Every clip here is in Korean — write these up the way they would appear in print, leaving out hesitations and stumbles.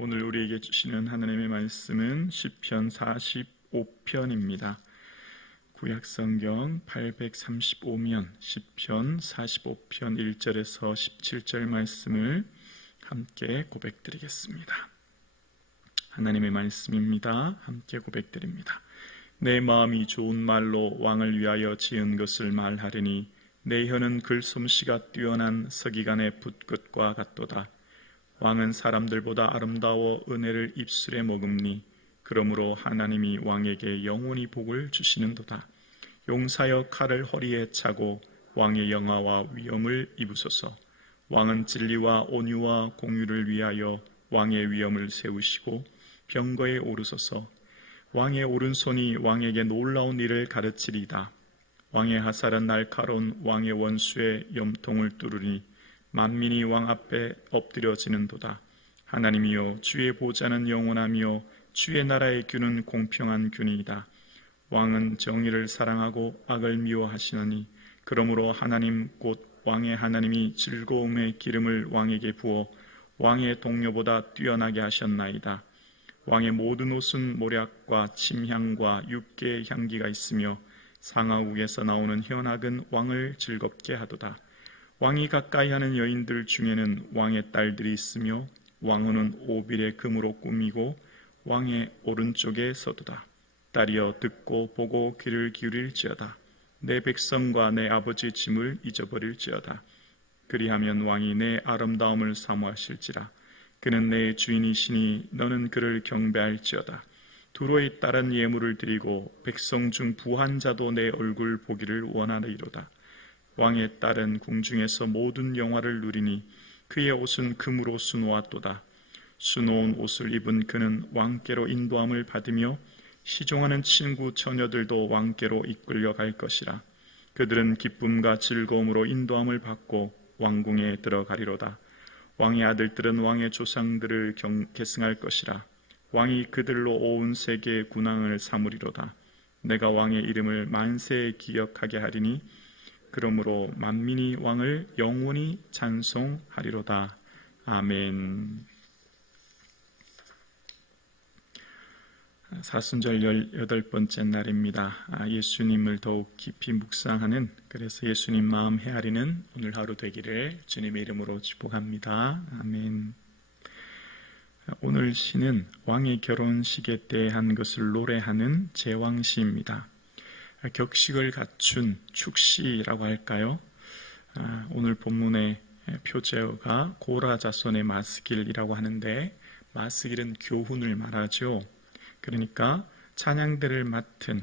오늘 우리에게 주시는 하나님의 말씀은 시편 45편입니다. 구약성경 835면 시편 45편 1절에서 17절 말씀을 함께 고백드리겠습니다. 하나님의 말씀입니다. 함께 고백드립니다. 내 마음이 좋은 말로 왕을 위하여 지은 것을 말하리니 내 혀는 글솜씨가 뛰어난 서기관의 붓끝과 같도다. 왕은 사람들보다 아름다워 은혜를 입술에 머금니 그러므로 하나님이 왕에게 영원히 복을 주시는도다. 용사여 칼을 허리에 차고 왕의 영화와 위엄을 입으소서. 왕은 진리와 온유와 공유를 위하여 왕의 위엄을 세우시고 병거에 오르소서. 왕의 오른손이 왕에게 놀라운 일을 가르치리이다. 왕의 화살은 날카로운 왕의 원수의 염통을 뚫으니 만민이 왕 앞에 엎드려지는도다. 하나님이여, 주의 보좌는 영원하며 주의 나라의 균은 공평한 균이다. 왕은 정의를 사랑하고 악을 미워하시느니 그러므로 하나님 곧 왕의 하나님이 즐거움의 기름을 왕에게 부어 왕의 동료보다 뛰어나게 하셨나이다. 왕의 모든 옷은 모략과 침향과 육개의 향기가 있으며 상하국에서 나오는 현악은 왕을 즐겁게 하도다. 왕이 가까이 하는 여인들 중에는 왕의 딸들이 있으며 왕후는 오빌의 금으로 꾸미고 왕의 오른쪽에 서도다. 딸이여, 듣고 보고 귀를 기울일지어다. 내 백성과 내 아버지 짐을 잊어버릴지어다. 그리하면 왕이 내 아름다움을 사모하실지라. 그는 내 주인이시니 너는 그를 경배할지어다. 두로의 딸은 예물을 드리고 백성 중 부한 자도 내 얼굴 보기를 원하리로다. 왕의 딸은 궁중에서 모든 영화를 누리니 그의 옷은 금으로 수놓았도다. 수놓은 옷을 입은 그는 왕께로 인도함을 받으며 시종하는 친구 처녀들도 왕께로 이끌려 갈 것이라. 그들은 기쁨과 즐거움으로 인도함을 받고 왕궁에 들어가리로다. 왕의 아들들은 왕의 조상들을 계승할 것이라. 왕이 그들로 온 세계의 군왕을 삼으리로다. 내가 왕의 이름을 만세에 기억하게 하리니 그러므로 만민이 왕을 영원히 찬송하리로다. 아멘. 사순절 18번째 날입니다. 예수님을 더욱 깊이 묵상하는, 그래서 예수님 마음 헤아리는 오늘 하루 되기를 주님의 이름으로 축복합니다. 아멘. 오늘 시는 왕의 결혼식에 대한 것을 노래하는 제왕시입니다. 격식을 갖춘 축시라고 할까요? 오늘 본문의 표제어가 고라 자손의 마스길이라고 하는데, 마스길은 교훈을 말하죠. 그러니까 찬양대를 맡은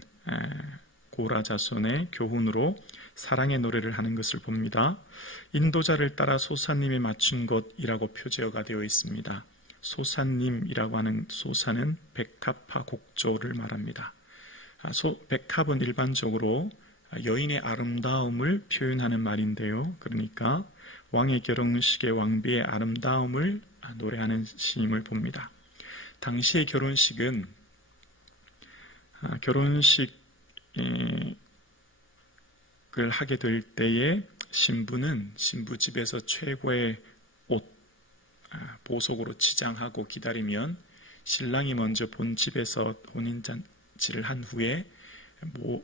고라 자손의 교훈으로 사랑의 노래를 하는 것을 봅니다. 인도자를 따라 소사님이 맞춘 것이라고 표제어가 되어 있습니다. 소사님이라고 하는 소사는 백합화 곡조를 말합니다. 백합은 일반적으로 여인의 아름다움을 표현하는 말인데요. 그러니까 왕의 결혼식의 왕비의 아름다움을 노래하는 시임을 봅니다. 당시의 결혼식은 결혼식을 하게 될 때에 신부는 신부 집에서 최고의 옷, 보석으로 치장하고 기다리면 신랑이 먼저 본 집에서 혼인잔치를 한 후에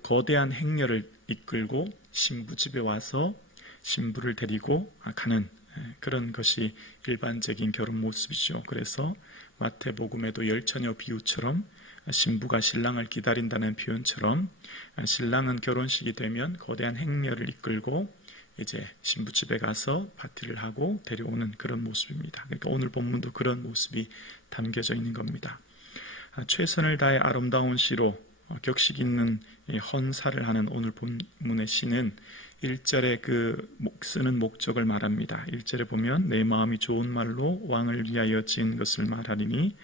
거대한 행렬을 이끌고 신부 집에 와서 신부를 데리고 가는 그런 것이 일반적인 결혼 모습이죠. 그래서 마태복음에도 열처녀 비유처럼 신부가 신랑을 기다린다는 표현처럼 신랑은 결혼식이 되면 거대한 행렬을 이끌고 이제 신부 집에 가서 파티를 하고 데려오는 그런 모습입니다. 그러니까 오늘 본문도 그런 모습이 담겨져 있는 겁니다. 최선을 다해 아름다운 시로 격식 있는 헌사를 하는 오늘 본문의 시는 1절에 쓰는 목적을 말합니다. 1절에 보면 내 마음이 좋은 말로 왕을 위하여 지은 것을 말하리니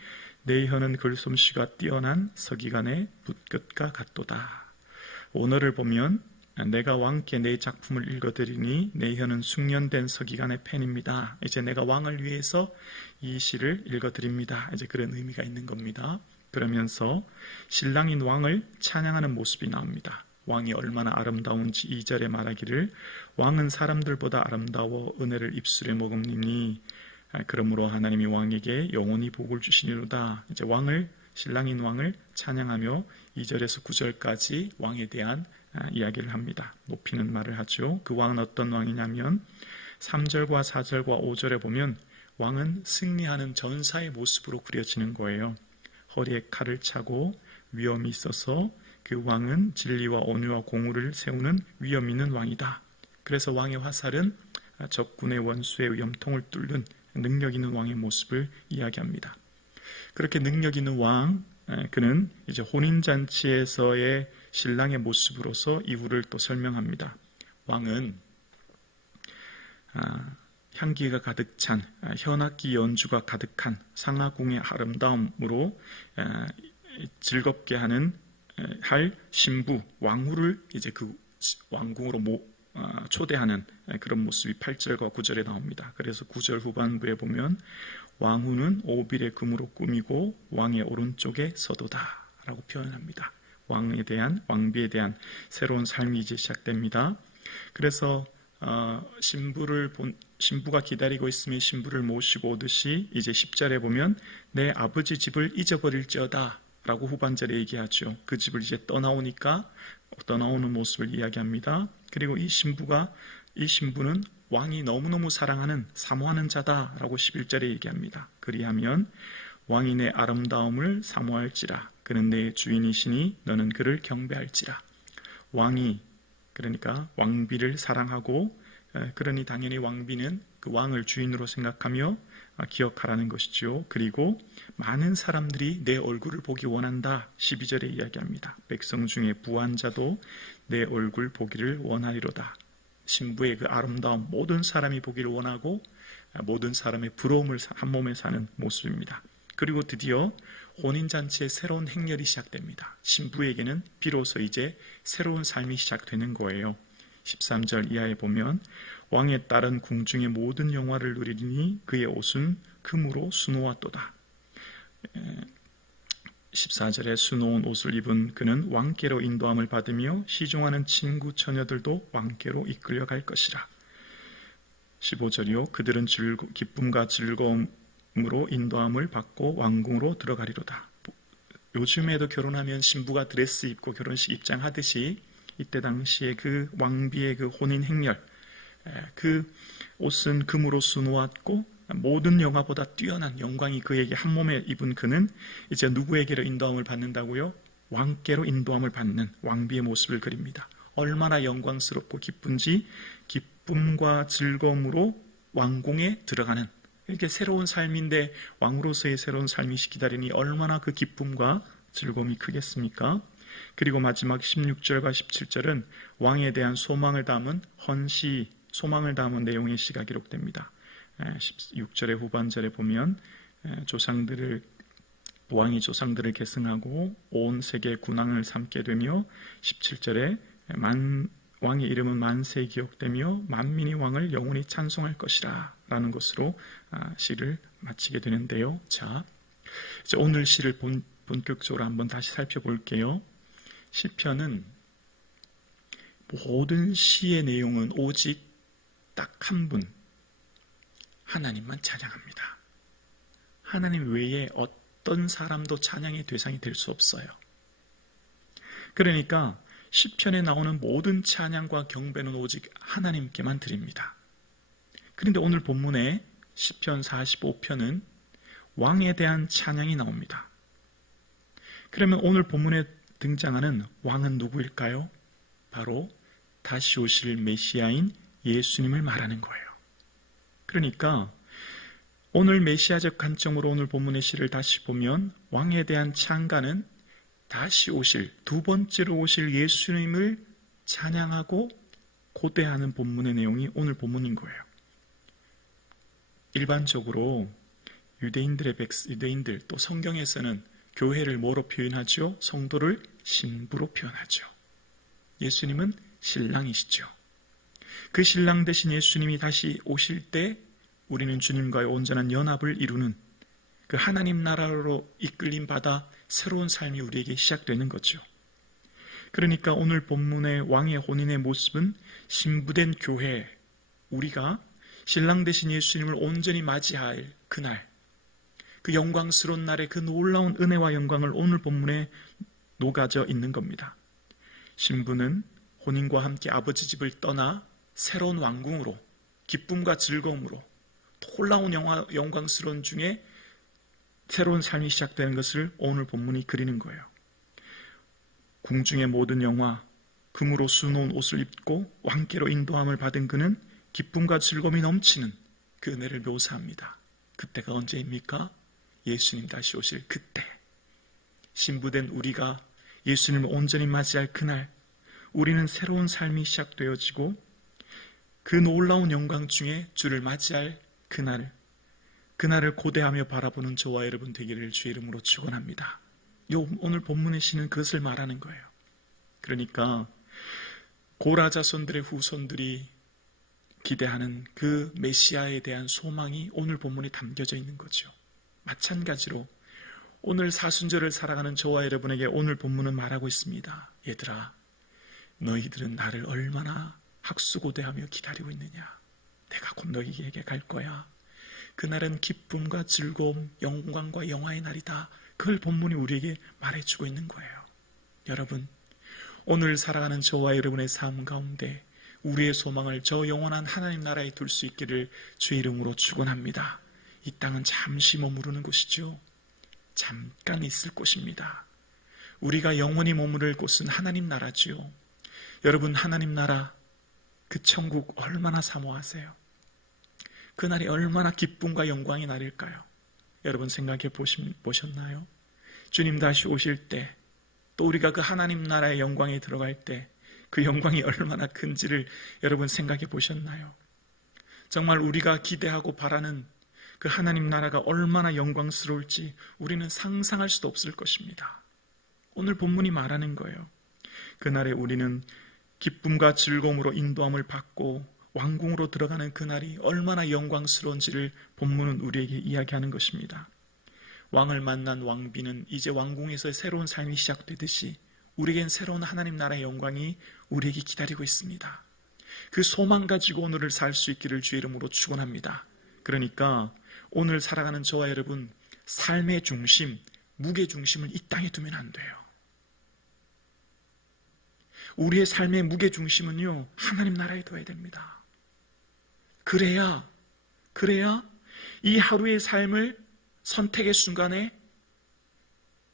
내 혀는 글솜씨가 뛰어난 서기관의 붓끝과 같도다. 오늘을 보면 내가 왕께 내 작품을 읽어드리니 내 혀는 숙련된 서기관의 펜입니다. 이제 내가 왕을 위해서 이 시를 읽어드립니다. 이제 그런 의미가 있는 겁니다. 그러면서 신랑인 왕을 찬양하는 모습이 나옵니다. 왕이 얼마나 아름다운지 2절에 말하기를 왕은 사람들보다 아름다워 은혜를 입술에 머금니 그러므로 하나님이 왕에게 영원히 복을 주시니로다. 이제 신랑인 왕을 찬양하며 2절에서 9절까지 왕에 대한 이야기를 합니다. 높이는 말을 하죠. 그 왕은 어떤 왕이냐면 3절과 4절과 5절에 보면 왕은 승리하는 전사의 모습으로 그려지는 거예요. 허리에 칼을 차고 위엄이 있어서 그 왕은 진리와 온유와 공의를 세우는 위엄 있는 왕이다. 그래서 왕의 화살은 적군의 원수의 염통을 뚫는 능력 있는 왕의 모습을 이야기합니다. 그렇게 능력 있는 왕, 그는 이제 혼인잔치에서의 신랑의 모습으로서 이후를 또 설명합니다. 왕은 향기가 가득 찬 현악기 연주가 가득한 상하궁의 아름다움으로 즐겁게 할 신부 왕후를 이제 그 왕궁으로 초대하는 그런 모습이 8절과 9절에 나옵니다. 그래서 9절 후반부에 보면 왕후는 오빌의 금으로 꾸미고 왕의 오른쪽에 서도다 라고 표현합니다. 왕비에 대한 새로운 삶이 이제 시작됩니다. 그래서 신부가 기다리고 있으면 신부를 모시고 오듯이 이제 10절에 보면 내 아버지 집을 잊어버릴지어다 라고 후반절에 얘기하죠. 그 집을 이제 떠나오는 모습을 이야기합니다. 그리고 이 신부는 왕이 너무너무 사모하는 자다라고 11절에 얘기합니다. 그리하면 왕이 내 아름다움을 사모할지라. 그는 내 주인이시니 너는 그를 경배할지라. 왕이 그러니까 왕비를 사랑하고 그러니 당연히 왕비는 그 왕을 주인으로 생각하며 기억하라는 것이죠. 그리고 많은 사람들이 내 얼굴을 보기 원한다. 12절에 이야기합니다. 백성 중에 부한 자도 내 얼굴 보기를 원하리로다. 신부의 그 아름다움 모든 사람이 보기를 원하고 모든 사람의 부러움을 한 몸에 사는 모습입니다. 그리고 드디어 혼인잔치의 새로운 행렬이 시작됩니다. 신부에게는 비로소 이제 새로운 삶이 시작되는 거예요. 13절 이하에 보면 왕의 딸은 궁중의 모든 영화를 누리니 그의 옷은 금으로 수놓았도다. 14절에 수놓은 옷을 입은 그는 왕께로 인도함을 받으며 시종하는 친구 처녀들도 왕께로 이끌려갈 것이라. 15절이요. 그들은 기쁨과 즐거움으로 인도함을 받고 왕궁으로 들어가리로다. 요즘에도 결혼하면 신부가 드레스 입고 결혼식 입장하듯이 이때 당시에 그 왕비의 그 혼인 행렬, 그 옷은 금으로 수놓았고 모든 영화보다 뛰어난 영광이 그에게 한 몸에 입은 그는 이제 누구에게로 인도함을 받는다고요? 왕께로 인도함을 받는 왕비의 모습을 그립니다. 얼마나 영광스럽고 기쁜지 기쁨과 즐거움으로 왕궁에 들어가는 이렇게 새로운 삶인데 왕으로서의 새로운 삶이 기다리니 얼마나 그 기쁨과 즐거움이 크겠습니까? 그리고 마지막 16절과 17절은 왕에 대한 소망을 담은 내용의 시가 기록됩니다. 16절의 후반절에 보면 왕이 조상들을 계승하고 온 세계 군왕을 삼게 되며 17절에 왕의 이름은 만세에 기억되며 만민이 왕을 영원히 찬송할 것이라 라는 것으로 시를 마치게 되는데요. 자, 이제 오늘 시를 본격적으로 한번 다시 살펴볼게요. 시편은 모든 시의 내용은 오직 딱 한 분, 하나님만 찬양합니다. 하나님 외에 어떤 사람도 찬양의 대상이 될 수 없어요. 그러니까 시편에 나오는 모든 찬양과 경배는 오직 하나님께만 드립니다. 그런데 오늘 본문에 시편 45편은 왕에 대한 찬양이 나옵니다. 그러면 오늘 본문에 등장하는 왕은 누구일까요? 바로 다시 오실 메시아인 예수님을 말하는 거예요. 그러니까 오늘 메시아적 관점으로 오늘 본문의 시를 다시 보면 왕에 대한 찬가는 다시 오실, 두 번째로 오실 예수님을 찬양하고 고대하는 본문의 내용이 오늘 본문인 거예요. 일반적으로 유대인들 또 성경에서는 교회를 뭐로 표현하죠? 성도를 신부로 표현하죠. 예수님은 신랑이시죠. 그 신랑 되신 예수님이 다시 오실 때 우리는 주님과의 온전한 연합을 이루는 그 하나님 나라로 이끌림 받아 새로운 삶이 우리에게 시작되는 거죠. 그러니까 오늘 본문의 왕의 혼인의 모습은 신부된 교회, 우리가 신랑 되신 예수님을 온전히 맞이할 그날, 그 영광스러운 날의 그 놀라운 은혜와 영광을 오늘 본문에 녹아져 있는 겁니다. 신부는 혼인과 함께 아버지 집을 떠나 새로운 왕궁으로 기쁨과 즐거움으로 놀라운 영광스러운 중에 새로운 삶이 시작되는 것을 오늘 본문이 그리는 거예요. 궁중의 모든 영화, 금으로 수놓은 옷을 입고 왕께로 인도함을 받은 그는 기쁨과 즐거움이 넘치는 그 은혜를 묘사합니다. 그때가 언제입니까? 예수님 다시 오실 그때. 신부된 우리가 예수님을 온전히 맞이할 그날, 우리는 새로운 삶이 시작되어지고 그 놀라운 영광 중에 주를 맞이할 그날을 고대하며 바라보는 저와 여러분 되기를 주의 이름으로 축원합니다. 오늘 본문의 시는 그것을 말하는 거예요. 그러니까 고라 자손들의 후손들이 기대하는 그 메시아에 대한 소망이 오늘 본문에 담겨져 있는 거죠. 마찬가지로 오늘 사순절을 살아가는 저와 여러분에게 오늘 본문은 말하고 있습니다. 얘들아, 너희들은 나를 얼마나 학수고대하며 기다리고 있느냐. 내가 곧 너희에게 갈 거야. 그날은 기쁨과 즐거움, 영광과 영화의 날이다. 그걸 본문이 우리에게 말해주고 있는 거예요. 여러분, 오늘 살아가는 저와 여러분의 삶 가운데 우리의 소망을 저 영원한 하나님 나라에 둘 수 있기를 주의 이름으로 축원합니다. 이 땅은 잠시 머무르는 곳이죠. 잠깐 있을 곳입니다. 우리가 영원히 머무를 곳은 하나님 나라지요. 여러분, 하나님 나라, 그 천국 얼마나 사모하세요? 그날이 얼마나 기쁨과 영광의 날일까요? 여러분 생각해 보셨나요? 주님 다시 오실 때, 또 우리가 그 하나님 나라의 영광에 들어갈 때 그 영광이 얼마나 큰지를 여러분 생각해 보셨나요? 정말 우리가 기대하고 바라는 그 하나님 나라가 얼마나 영광스러울지 우리는 상상할 수도 없을 것입니다. 오늘 본문이 말하는 거예요. 그날에 우리는 기쁨과 즐거움으로 인도함을 받고 왕궁으로 들어가는 그날이 얼마나 영광스러운지를 본문은 우리에게 이야기하는 것입니다. 왕을 만난 왕비는 이제 왕궁에서 새로운 삶이 시작되듯이 우리에겐 새로운 하나님 나라의 영광이 우리에게 기다리고 있습니다. 그 소망 가지고 오늘을 살 수 있기를 주의 이름으로 축원합니다. 그러니까 오늘 살아가는 저와 여러분, 삶의 중심, 무게 중심을 이 땅에 두면 안 돼요. 우리의 삶의 무게 중심은요, 하나님 나라에 둬야 됩니다. 그래야 이 하루의 삶을 선택의 순간에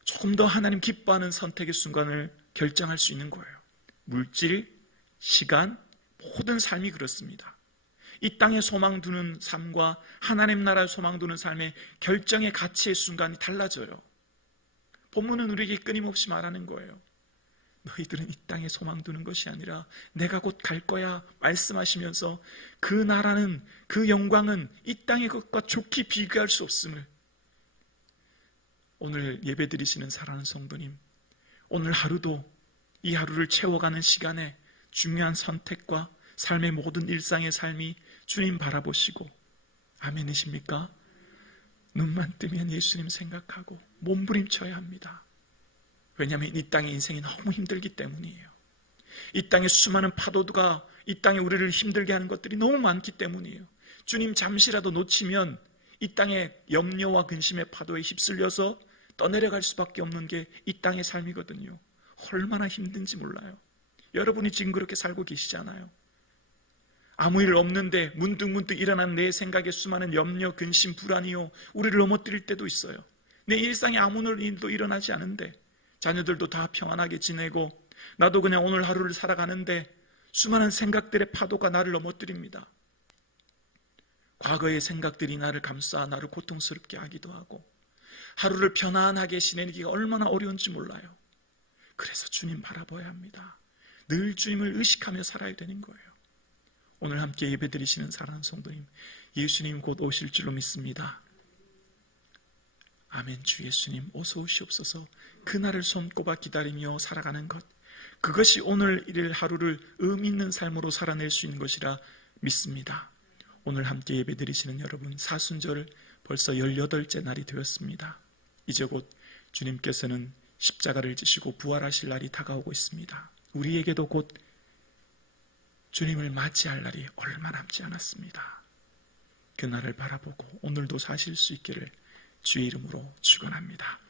조금 더 하나님 기뻐하는 선택의 순간을 결정할 수 있는 거예요. 물질, 시간, 모든 삶이 그렇습니다. 이 땅에 소망 두는 삶과 하나님 나라에 소망 두는 삶의 결정의 가치의 순간이 달라져요. 본문은 우리에게 끊임없이 말하는 거예요. 너희들은 이 땅에 소망 두는 것이 아니라 내가 곧 갈 거야 말씀하시면서 그 나라는, 그 영광은 이 땅의 것과 좋게 비교할 수 없음을, 오늘 예배드리시는 사랑하는 성도님, 오늘 하루도 이 하루를 채워가는 시간에 중요한 선택과 삶의 모든 일상의 삶이 주님 바라보시고, 아멘이십니까? 눈만 뜨면 예수님 생각하고 몸부림쳐야 합니다. 왜냐하면 이 땅의 인생이 너무 힘들기 때문이에요. 이 땅의 수많은 파도가 이 땅에 우리를 힘들게 하는 것들이 너무 많기 때문이에요. 주님 잠시라도 놓치면 이 땅의 염려와 근심의 파도에 휩쓸려서 떠내려갈 수밖에 없는 게 이 땅의 삶이거든요. 얼마나 힘든지 몰라요. 여러분이 지금 그렇게 살고 계시잖아요. 아무 일 없는데 문득문득 일어난 내 생각에 수많은 염려, 근심, 불안이요, 우리를 넘어뜨릴 때도 있어요. 내 일상에 아무 일도 일어나지 않은데, 자녀들도 다 평안하게 지내고 나도 그냥 오늘 하루를 살아가는데 수많은 생각들의 파도가 나를 넘어뜨립니다. 과거의 생각들이 나를 감싸 나를 고통스럽게 하기도 하고, 하루를 편안하게 지내기가 얼마나 어려운지 몰라요. 그래서 주님 바라봐야 합니다. 늘 주님을 의식하며 살아야 되는 거예요. 오늘 함께 예배드리시는 사랑하는 성도님, 예수님 곧 오실 줄로 믿습니다. 아멘. 주 예수님 어서 오시옵소서. 그날을 손꼽아 기다리며 살아가는 것, 그것이 오늘 일 하루를 의미 있는 삶으로 살아낼 수 있는 것이라 믿습니다. 오늘 함께 예배드리시는 여러분, 사순절 벌써 18째 날이 되었습니다. 이제 곧 주님께서는 십자가를 지시고 부활하실 날이 다가오고 있습니다. 우리에게도 곧 주님을 맞이할 날이 얼마 남지 않았습니다. 그날을 바라보고 오늘도 사실 수 있기를 주의 이름으로 축원합니다.